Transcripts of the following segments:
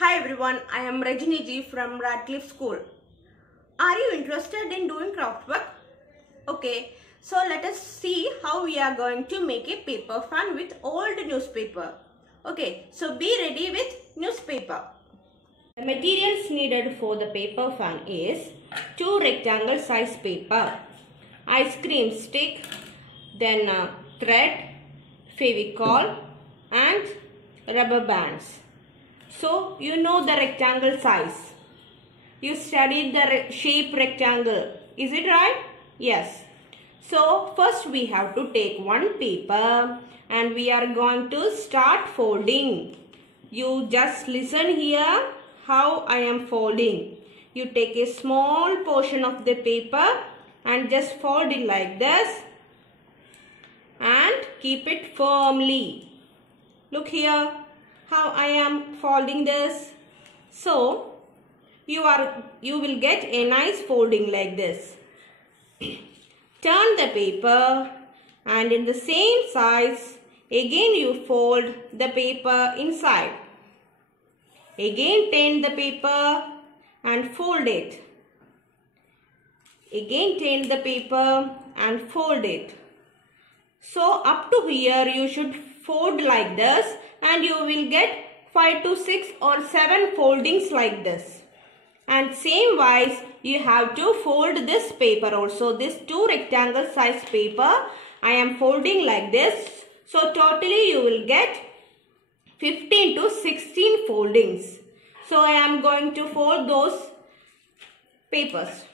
Hi everyone, I am Rajini Ji from Radcliffe School. Are you interested in doing craft work? Okay, so let us see how we are going to make a paper fan with old newspaper. Okay, so be ready with newspaper. The materials needed for the paper fan is 2 rectangle size paper, ice cream stick, then thread, Fevicol and rubber bands. So you know the rectangle size. You studied the shape rectangle. Is it right? Yes. So first we have to take one paper and we are going to start folding. You just listen here how I am folding. You take a small portion of the paper and just fold it like this and keep it firmly. Look here how I am folding this. So you will get a nice folding like this. Turn the paper and in the same size again you fold the paper inside. Again turn the paper and fold it. Again turn the paper and fold it. So up to here you should fold like this and you will get 5 to 6 or 7 foldings like this. And same wise you have to fold this paper also. This 2 rectangle size paper I am folding like this. So totally you will get 15 to 16 foldings. So I am going to fold those papers.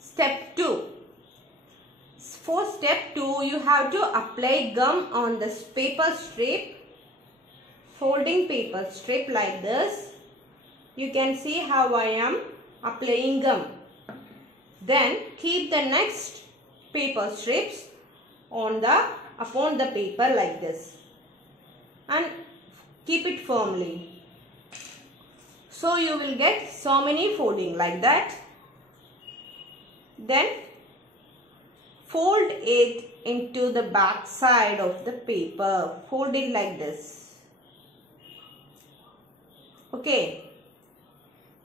Step 2. For step 2, you have to apply gum on this paper strip. Folding paper strip like this. You can see how I am applying gum. Then keep the next paper strips upon the paper like this. And keep it firmly. So you will get so many folding like that. Then fold it into the back side of the paper. Fold it like this. Okay.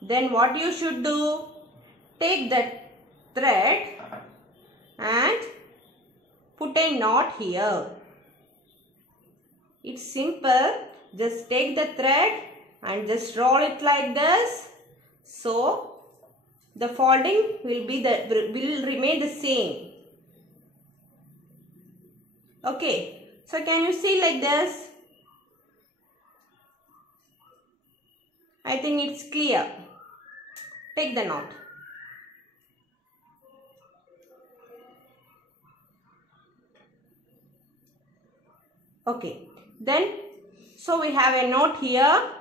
Then what you should do? Take the thread and put a knot here. It's simple. Just take the thread and just roll it like this. So the folding will remain the same. Okay, so can you see like this? I think it's clear. Take the knot. Okay, then so we have a knot here.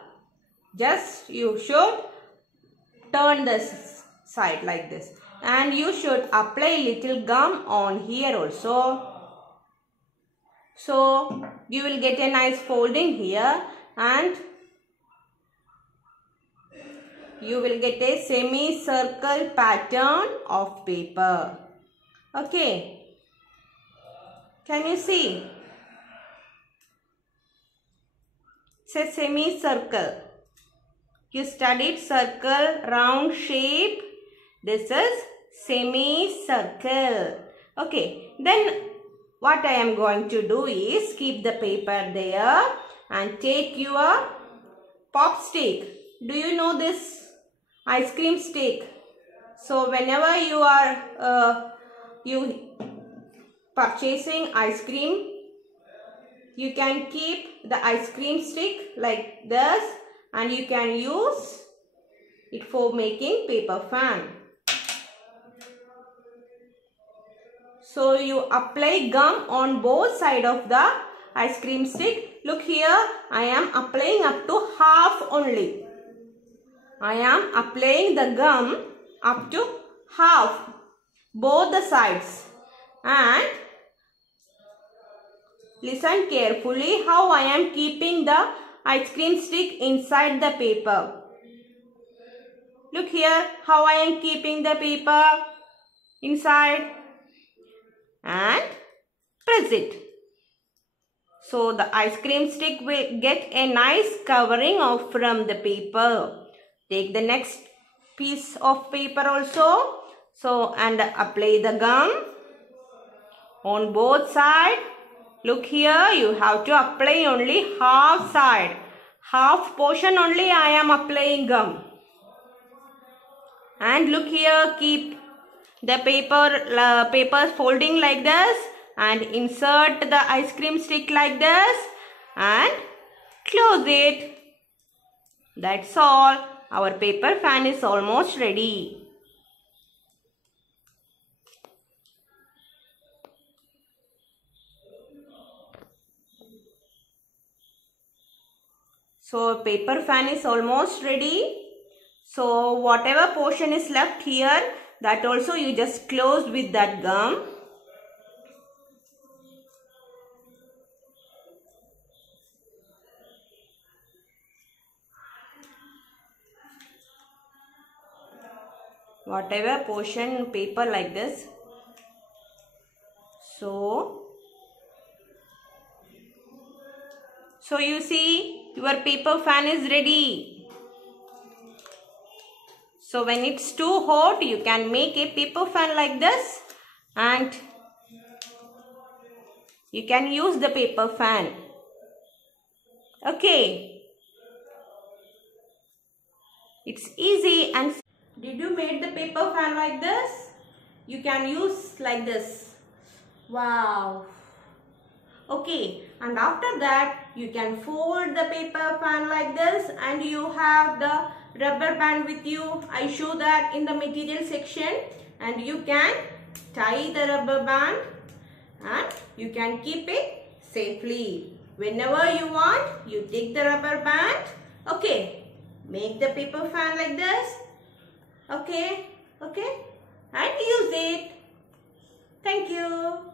Just you should turn this side like this and you should apply little gum on here also. So you will get a nice folding here and you will get a semi-circle pattern of paper. Okay. Can you see? It's a semicircle. You studied circle, round shape. This is semicircle. Okay. Then what I am going to do is keep the paper there and take your pop stick. Do you know this ice cream stick? So whenever you are purchasing ice cream, you can keep the ice cream stick like this and you can use it for making paper fan. So you apply gum on both sides of the ice cream stick. Look here, I am applying up to half only. I am applying the gum up to half, both the sides. And listen carefully how I am keeping the ice cream stick inside the paper. Look here how I am keeping the paper inside and press it. So the ice cream stick will get a nice covering from the paper. Take the next piece of paper also. So and apply the gum on both sides. Look here, you have to apply only half side. Half portion only I am applying gum. And look here, keep the paper folding like this and insert the ice cream stick like this and close it. That's all. Our paper fan is almost ready. So paper fan is almost ready. So whatever portion is left here, that also you just close with that gum. Whatever portion paper like this. So you see your paper fan is ready. So when it's too hot, you can make a paper fan like this and you can use the paper fan. Okay. It's easy. And did you make the paper fan like this? You can use like this. Wow. Okay, and after that you can fold the paper fan like this and you have the rubber band with you. I show that in the material section, and you can tie the rubber band and you can keep it safely. Whenever you want, you take the rubber band. Okay, make the paper fan like this. Okay, and use it. Thank you.